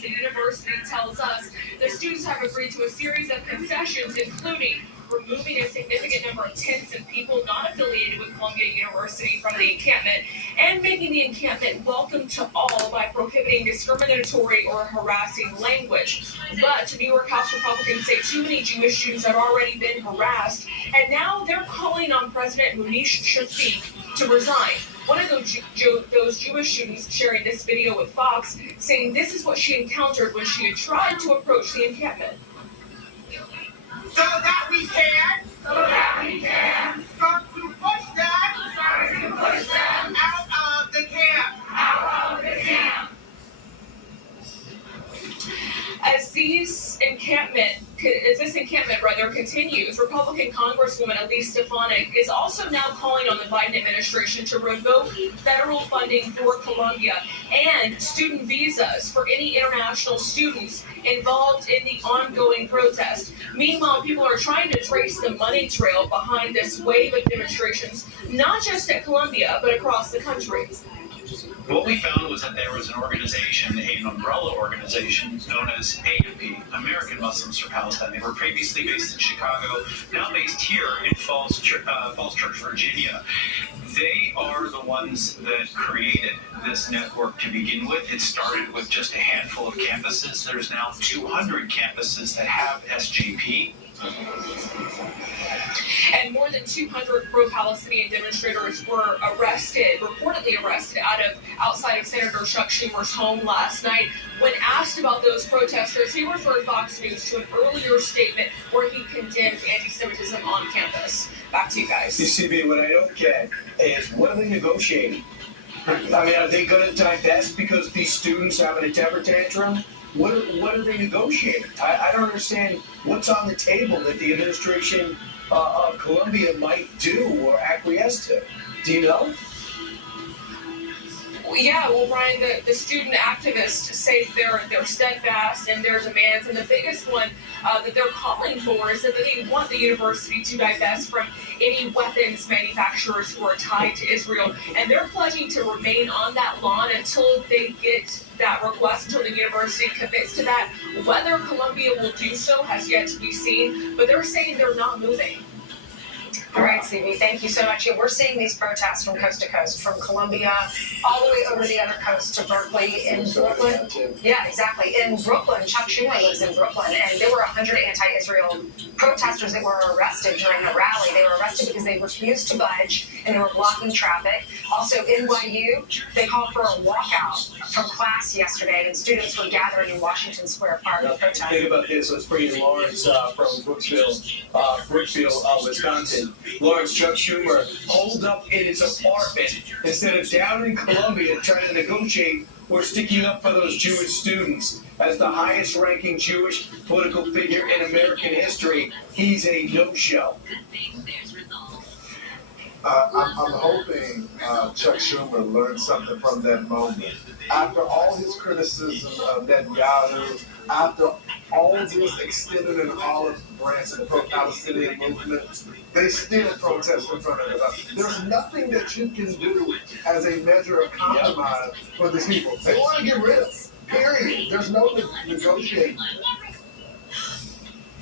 the university tells us the students have agreed to a series of concessions, including removing a significant number of tents and people not affiliated with Columbia University from the encampment, and making the encampment welcome to all by prohibiting discriminatory or harassing language. But New York House Republicans say too many Jewish students have already been harassed, and now they're calling on President Munish Shafik to resign. One of those Jewish students sharing this video with Fox, saying this is what she encountered when she had tried to approach the encampment. So that we can start to push them out of the camp. As this encampment continues, Republican Congresswoman Elise Stefanik is also now calling on the Biden administration to revoke federal funding for Columbia and student visas for any international students involved in the ongoing protest. Meanwhile, people are trying to trace the money trail behind this wave of demonstrations, not just at Columbia, but across the country. What we found was that there was an organization, an umbrella organization known as AMP, American Muslims for Palestine. They were previously based in Chicago, now based here in Falls Church, Virginia. They are the ones that created this network to begin with. It started with just a handful of campuses. There's now 200 campuses that have SJP. And more than 200 pro-Palestinian demonstrators were reportedly arrested outside of Senator Chuck Schumer's home last night. When asked about those protesters, he referred Fox News to an earlier statement where he condemned anti-Semitism on campus. Back to you guys. CB, what I don't get is what are they negotiating? I mean, are they going to divest because these students having a temper tantrum? What are they negotiating? I don't understand what's on the table that the administration of Columbia might do or acquiesce to. Do you know? Yeah, well, Brian, the student activists say they're steadfast in their demands, and the biggest one that they're calling for is that they want the university to divest from any weapons manufacturers who are tied to Israel, and they're pledging to remain on that lawn until they get that request, until the university commits to that. Whether Columbia will do so has yet to be seen, but they're saying they're not moving. All right, CB, thank you so much. Yeah, we're seeing these protests from coast to coast, from Columbia all the way over the other coast to Berkeley in Brooklyn. Yeah, exactly. In Brooklyn, Chuck Schumer lives in Brooklyn, and there were 100 anti-Israel protesters that were arrested during the rally. They were arrested because they refused to budge and they were blocking traffic. Also, NYU, they called for a walkout from class yesterday, and students were gathering in Washington Square Park to protest. Think about this. Let's bring in Lawrence from Brookfield, Wisconsin. Lawrence, Chuck Schumer holed up in his apartment instead of down in Columbia trying to negotiate or sticking up for those Jewish students. As the highest-ranking Jewish political figure in American history, he's a no-show. I'm hoping Chuck Schumer learned something from that moment. After all his criticism of Netanyahu, after all this extended an olive branch of the pro-Palestinian movement, they still protest in front of us. There's nothing that you can do as a measure of compromise for these people. They want to get rid of us, period. There's no negotiating.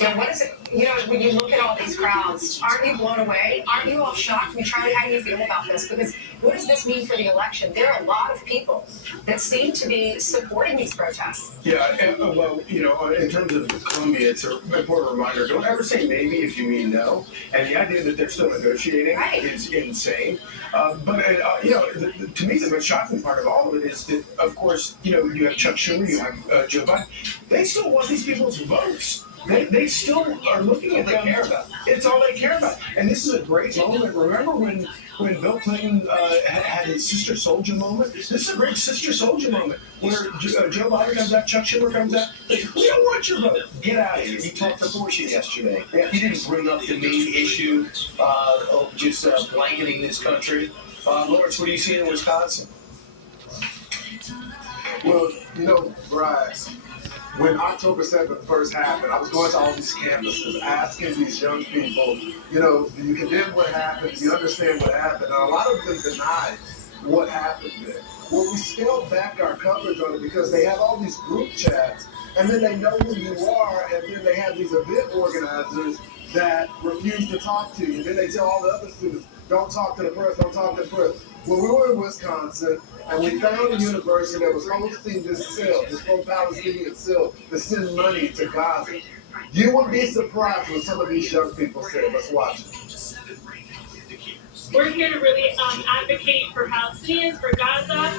Yeah, what is it? You know, when you look at all these crowds, aren't you blown away? Aren't you all shocked? I mean, Charlie, how do you feel about this? Because what does this mean for the election? There are a lot of people that seem to be supporting these protests. Yeah, well, you know, in terms of Columbia, it's an important reminder. Don't ever say maybe if you mean no. And the idea that they're still negotiating is insane. But, you know, to me, the most shocking part of all of it is that, of course, you know, you have Chuck Schumer, you have Joe Biden. They still want these people's votes. They still are looking at them. Care about. It's all they care about. And this is a great moment. Remember when Bill Clinton had his Sister Soldier moment? This is a great Sister Soldier moment where Joe Biden comes out, Chuck Schumer comes out. Like, we don't want your vote. Get out of here. He talked abortion yesterday. He didn't bring up the main issue of just blanketing this country. Lawrence, what do you see in Wisconsin? Well, you know, Bryce, when October 7th first happened, I was going to all these campuses asking these young people, you know, do you condemn what happened? Do you understand what happened? And a lot of them denied what happened there. Well, we scaled back our coverage on it because they have all these group chats, and then they know who you are, and then they have these event organizers that refuse to talk to you. Then they tell all the other students, don't talk to the press, don't talk to the press. Well, we were in Wisconsin, and we found a university that was hosting this sale, this pro-Palestinian sale, to send money to Gaza. You wouldn't be surprised what some of these young people say. Let's watch it. We're here to really advocate for Palestinians, for Gaza.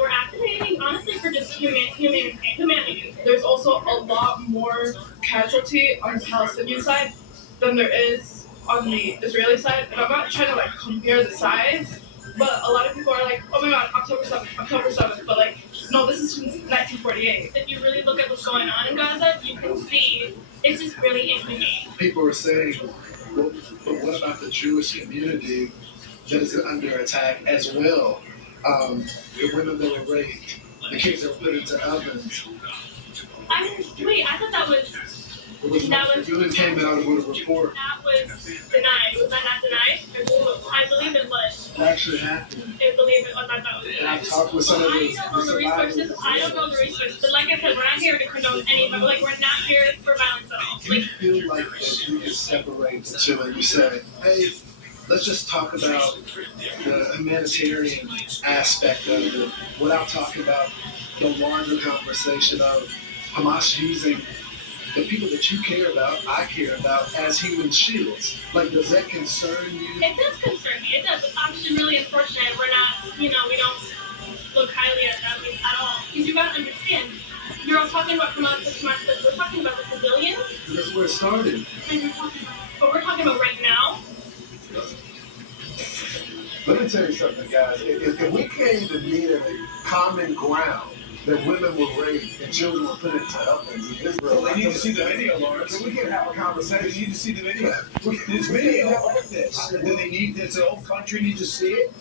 We're advocating, honestly, for just humanity. There's also a lot more casualty on the Palestinian side than there is on the Israeli side. And I'm not trying to, compare the sides, but a lot of people are like, oh my god, October 7th. But, no, this is from 1948. If you really look at what's going on in Gaza, you can see it's just really inhumane. People are saying, well, but what about the Jewish community that is under attack as well? The women that were raped, the kids that were put into ovens. Wait, I thought that was UN came out with a report. That was denied. Was that not denied? I believe it was. It actually happened. I believe it was. I thought it was. And I talked with some of the I don't know the resources. But like I said, we're not here to condone anybody. We're not here for violence at all. Do you feel like that you can separate the two and you say, hey, let's just talk about the humanitarian aspect of it without talking about the larger conversation of Hamas using the people that you care about, I care about, as human shields? Does that concern you? It does concern me. It does. It's actually really unfortunate. We're not, we don't look highly at them at all. Because you gotta understand, you're all talking about Hamas, we're talking about the civilians. That's where it started. But we're talking about right now. Let me tell you something, guys. If we came to meet at a common ground that women were raped and children were put into ovens in Israel. Well, they need to see the video, Lawrence. We can have a conversation. They need to see the video. This video of this. Does the whole country need to see it?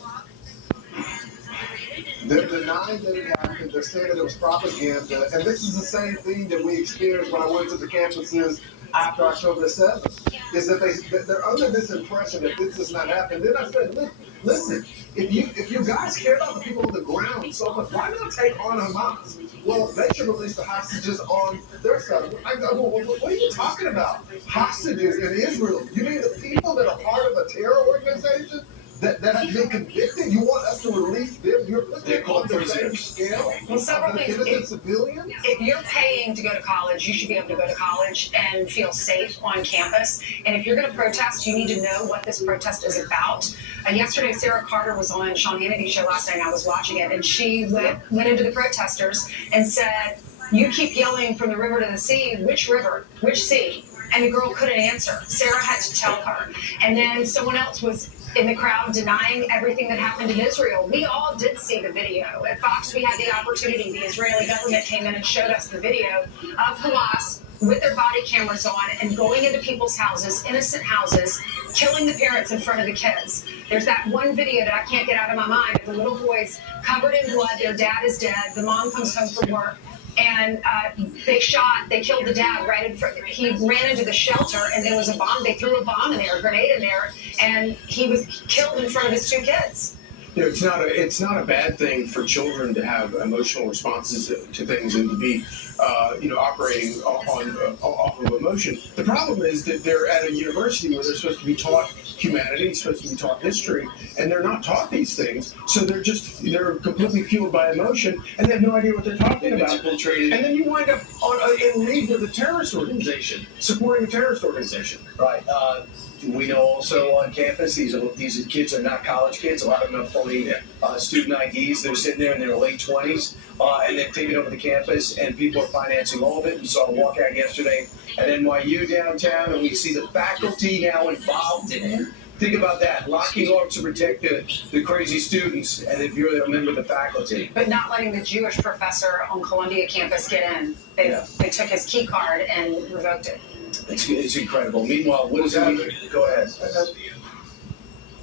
They're denying that it happened. They're saying that it was propaganda. And this is the same thing that we experienced when I went to the campuses after October 7th, is that they're under this impression that this does not happen. Then I said, listen, if you guys care about the people on the ground so much, why not take on Hamas? Well, they should release the hostages on their side. I go, well, what are you talking about? Hostages in Israel? You mean the people that are part of a terror organization that have been convicted? You want us to release them? You're putting them on the same scale Well, several of the things. innocent civilians? If you're paying to go to college, you should be able to go to college and feel safe on campus. And if you're going to protest, you need to know what this protest is about. Yesterday, Sarah Carter was on Sean Hannity's show last night, and I was watching it, and she went into the protesters and said, you keep yelling from the river to the sea. Which river? Which sea? And the girl couldn't answer. Sarah had to tell her. And then someone else was in the crowd denying everything that happened in Israel. We all did see the video. At Fox, we had the opportunity. The Israeli government came in and showed us the video of Hamas with their body cameras on and going into people's houses, innocent houses, killing the parents in front of the kids. There's that one video that I can't get out of my mind of the little boys covered in blood. Their dad is dead. The mom comes home from work. And they killed the dad right in front. He ran into the shelter, and there was a bomb. They threw a bomb in there, a grenade in there, and he was killed in front of his two kids. It's not a bad thing for children to have emotional responses to things and to be, operating off of emotion. The problem is that they're at a university where they're supposed to be taught humanity, supposed to be taught history, and they're not taught these things. So they're completely fueled by emotion, and they have no idea what they're talking about. Infiltrated. And then you wind up in league with a terrorist organization, supporting a terrorist organization. Right. We know also on campus, these kids are not college kids. A lot of them have phony student IDs. They're sitting there in their late 20s, and they've taken over the campus, and people are financing all of it. We saw a walkout yesterday at NYU downtown, and we see the faculty now involved in it. Think about that, locking arms to protect the crazy students, and if you're a member of the faculty. But not letting the Jewish professor on Columbia campus get in. They took his key card and revoked it. It's incredible. Meanwhile, what does it mean? Go ahead.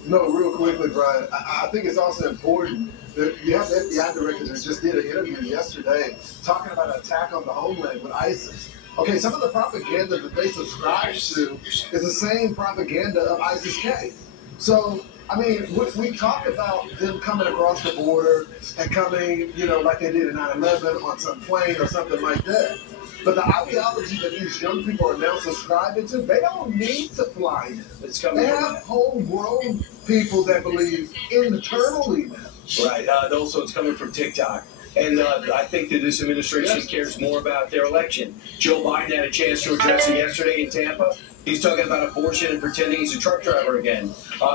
No, real quickly, Brian. I think it's also important that you have the FBI director who just did an interview yesterday talking about an attack on the homeland with ISIS. Okay, some of the propaganda that they subscribe to is the same propaganda of ISIS-K. So I mean, we talk about them coming across the border and coming, like they did in 9/11 on some plane or something like that. But the ideology that these young people are now subscribing to, they don't need to fly in. It's coming They from have homegrown people that believe internally now. right. Also, it's coming from TikTok. And I think that this administration cares more about their election. Joe Biden had a chance to address it yesterday in Tampa. He's talking about abortion and pretending he's a truck driver again.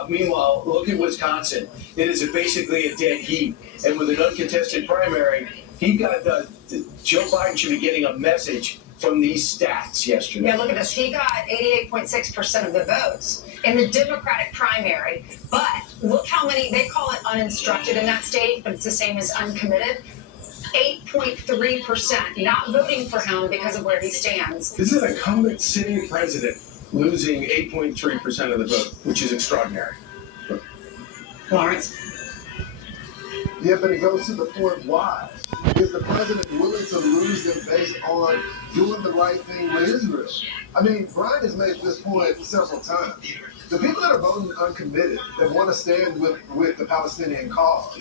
Meanwhile, look at Wisconsin. It is basically a dead heat. And with an uncontested primary, Joe Biden should be getting a message from these stats yesterday. Yeah, look at this. He got 88.6% of the votes in the Democratic primary. But look how many, they call it uninstructed in that state, but it's the same as uncommitted. 8.3% not voting for him because of where he stands. This is an incumbent sitting president losing 8.3% of the vote, which is extraordinary. Lawrence? Yeah, but it goes to the point why. Is the president willing to lose them based on doing the right thing with Israel? I mean, Brian has made this point several times. The people that are voting uncommitted, that want to stand with the Palestinian cause,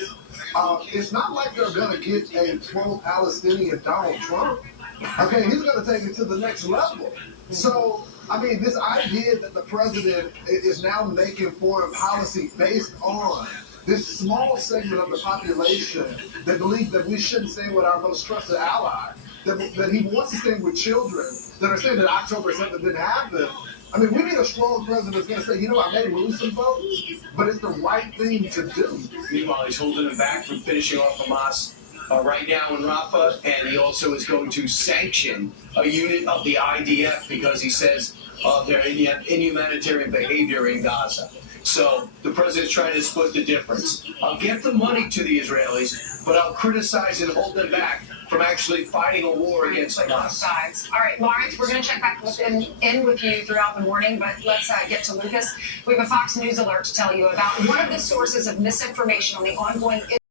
it's not like they're going to get a pro-Palestinian Donald Trump. Okay, he's going to take it to the next level. So, I mean, this idea that the president is now making foreign policy based on this small segment of the population that believe that we shouldn't stand with our most trusted ally, that he wants to stand with children that are saying that October 7th didn't happen. I mean, we need a strong president that's going to say, I may lose some votes, but it's the right thing to do. Meanwhile, he's holding them back from finishing off Hamas right now in Rafah, and he also is going to sanction a unit of the IDF because he says they're in humanitarian behavior in Gaza. So the president's trying to split the difference. I'll get the money to the Israelis, but I'll criticize and hold them back from actually fighting a war against Both Hamas. sides. All right, Lawrence, we're going to check back in with you throughout the morning, but let's get to Lucas. We have a Fox News alert to tell you about one of the sources of misinformation on the ongoing